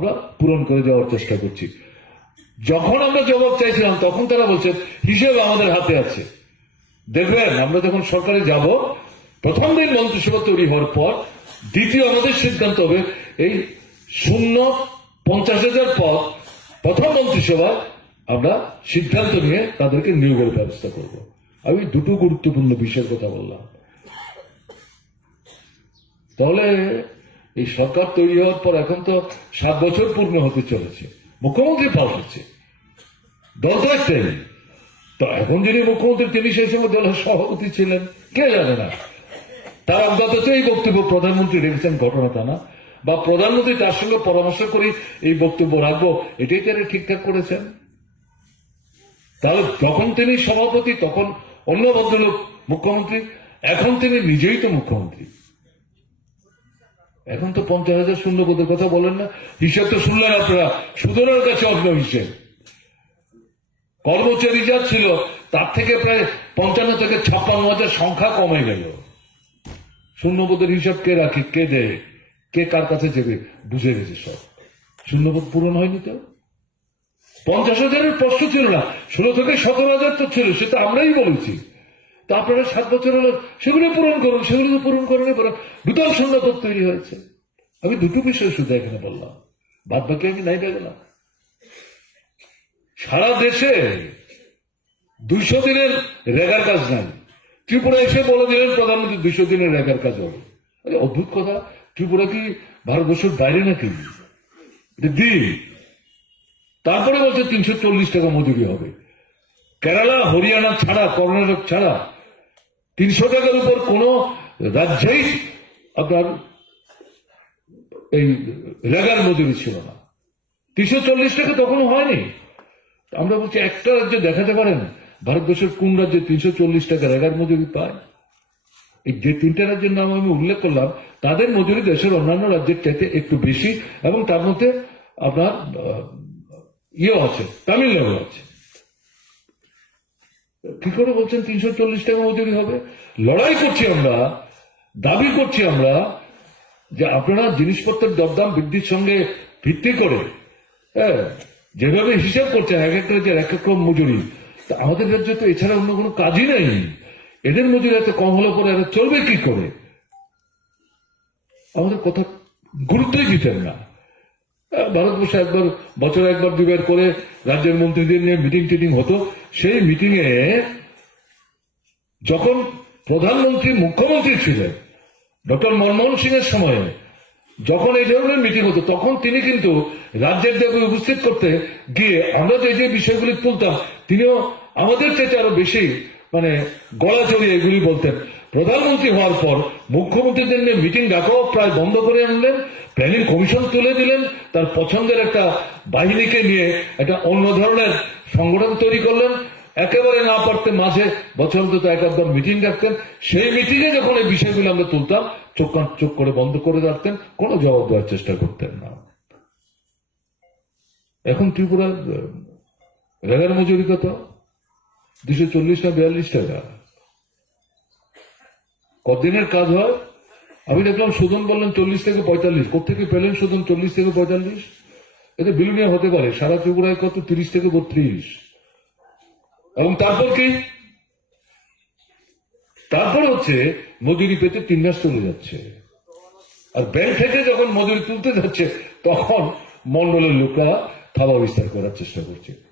আমরা পূরণ করে যাওয়ার চেষ্টা করছি। যখন আমরা জবাব চাইছিলাম, তখন তারা বলছেন হিসেব আমাদের হাতে আছে। দেখবেন, আমরা যখন সরকারে যাব, প্রথম দিন মন্ত্রিসভা তৈরি হওয়ার পর দ্বিতীয় আমাদের সিদ্ধান্ত হবে, এই শূন্য পঞ্চাশ হাজার পদ প্রথম মন্ত্রিসভা আমরা সিদ্ধান্ত নিয়ে তাদেরকে নিয়োগের ব্যবস্থা করব। আমি দুটো গুরুত্বপূর্ণ বিষয়ের কথা বললাম। তাহলে এই সরকার তৈরি হওয়ার পর এখন তো সাত বছর পূর্ণ হতে চলেছে। মুখ্যমন্ত্রী পাল্টেছে দল তো একটাই তো এখন যিনি মুখ্যমন্ত্রী, তিনি সেই সময় দলের সভাপতি ছিলেন। কে জানে না? তার অজ্ঞাত এই বক্তব্য প্রধানমন্ত্রী রেখেছেন ঘটনাটা না। বা প্রধানমন্ত্রী তার সঙ্গে পরামর্শ করে এই বক্তব্য রাখব, এটাই তারা ঠিকঠাক করেছেন। তাহলে যখন তিনি সভাপতি, তখন অন্য ভদ্রলোক মুখ্যমন্ত্রী, এখন তিনি নিজেই তো মুখ্যমন্ত্রী। এখন তো পঞ্চাশ হাজার শূন্য পদের কথা বলেন না। হিসাব তো শুনলেন আপনারা। সুদনের কাছে অগ্ন হিসেব। কর্মচারী যা ছিল, তার থেকে প্রায় পঞ্চান্ন থেকে ছাপ্পান্ন হাজার সংখ্যা কমে গেল। শূন্যপদের হিসাব কে রাখে, কে দেয়, কে কার কাছে যাবে বুঝে গেছে সব। শূন্যপদ পূরণ হয়নি তো? পঞ্চাশ হাজারের প্রশ্ন ছিল না। ষোলো থেকে সতেরো হাজার তো ছিল সেটা আমরাই বলেছি। তা আপনারা সাত বছর হলো সেগুলো পূরণ করুন, সেগুলো পূরণ করেন পরে বিতল শূন্যপদ তৈরি হয়েছে। আমি দুটো বিষয় শুধু এখানে বললাম। বাদ বাকি আমি নাই দেখলাম। সারা দেশে দুইশো দিনের রেগার কাজ নাই। ত্রিপুরা এসে বলে দিলেন, প্রধানমন্ত্রী, দুইশো দিনের রেগার কাজ হবে। অদ্ভুত কথা। ত্রিপুরা কি ভারতবর্ষের বাইরে নাকি? দিন তারপরে বলছে, তিনশো চল্লিশ টাকা মজুরি হবে। কেরালা, হরিয়ানা ছাড়া, কর্ণাটক ছাড়া তিনশো টাকার উপর কোন রাজ্যেই আপনার এই রেগার মজুরি ছিল না। তিনশো চল্লিশ টাকা তখনও হয়নি। আমরা বলছি, একটা রাজ্য দেখাতে পারেন, ভারতবর্ষের কোন রাজ্যে তিনশো চল্লিশ টাকা রেগার মজুরি পায়? এই যে তিনটা রাজ্যের নাম আমি উল্লেখ করলাম, তাদের মজুরি দেশের অন্যান্য রাজ্যের চাইতে একটু বেশি এবং তার মধ্যে আপনার ইয়ে আছে তামিলনাড়ু আছে। কি করে বলছেন তিনশো চল্লিশ টাকা মজুরি হবে। লড়াই করছি আমরা, দাবি করছি আমরা যে আপনারা জিনিসপত্রের দরদাম বৃদ্ধির সঙ্গে ভিত্তি করে হ্যাঁ যেভাবে হিসাব করছেন এক একটা রাজ্যের এক এক মজুরি, তা আমাদের রাজ্যে তো এছাড়া অন্য কোনো কাজই নেই। এদের মজুরি এত কম হলে পরে এরা চলবে কি করে? আমাদের কথা গুরুত্বই দিতেন না। ভারতবর্ষে একবার, বছরে একবার দুবার করে রাজ্যের মন্ত্রীদের নিয়ে মিটিং টিটিং হতো। সেই মিটিং এ যখন প্রধানমন্ত্রী, মুখ্যমন্ত্রী ছিলেন, ডক্টর মনমোহন সিং এর সময়ে যখন এই ধরনের মিটিং হতো, তখন তিনি কিন্তু রাজ্যের দেবে উপস্থিত করতে গিয়ে আমরা যে যে বিষয়গুলি তুলতাম, তিনিও আমাদের চাইতে আরও বেশি মানে গলা চড়িয়ে এগুলি বলতেন। প্রধানমন্ত্রী হওয়ার পর মুখ্যমন্ত্রীদের নিয়ে মিটিং ডাকাও প্রায় বন্ধ করে আনলেন, প্ল্যানিং কমিশন তুলে দিলেন, তার পছন্দের একটা বাহিনীকে নিয়ে একটা অন্য ধরনের সংগঠন তৈরি করলেন। একেবারে না পারতে মাঝে বছর অন্তত এক একবার মিটিং ডাকতেন। সেই মিটিংয়ে যখন এই বিষয়গুলো আমরা তুলতাম, চোখ চোখ করে বন্ধ করে রাখতেন, কোনো জবাব দেওয়ার চেষ্টা করতেন না। এখন ত্রিপুরা রেগার মজুরি কত? দুশো চল্লিশ না বিয়াল্লিশ টাকা? কদিনের কাজ হয়? আমি দেখলাম সুদন বললেন চল্লিশ থেকে পঁয়তাল্লিশ। কোথেকে পেলেন সুদন চল্লিশ থেকে পঁয়তাল্লিশ? এতে বিলুনিয়া হতে পারে। সারা ত্রিপুরায় কত তিরিশ থেকে বত্রিশ। এবং তারপর কি? তারপর হচ্ছে মজুরি পেতে তিন মাস চলে যাচ্ছে। আর ব্যাংক থেকে যখন মজুরি তুলতে যাচ্ছে, তখন মন্ডলের লোকরা থাবা বিস্তার করার চেষ্টা করছে।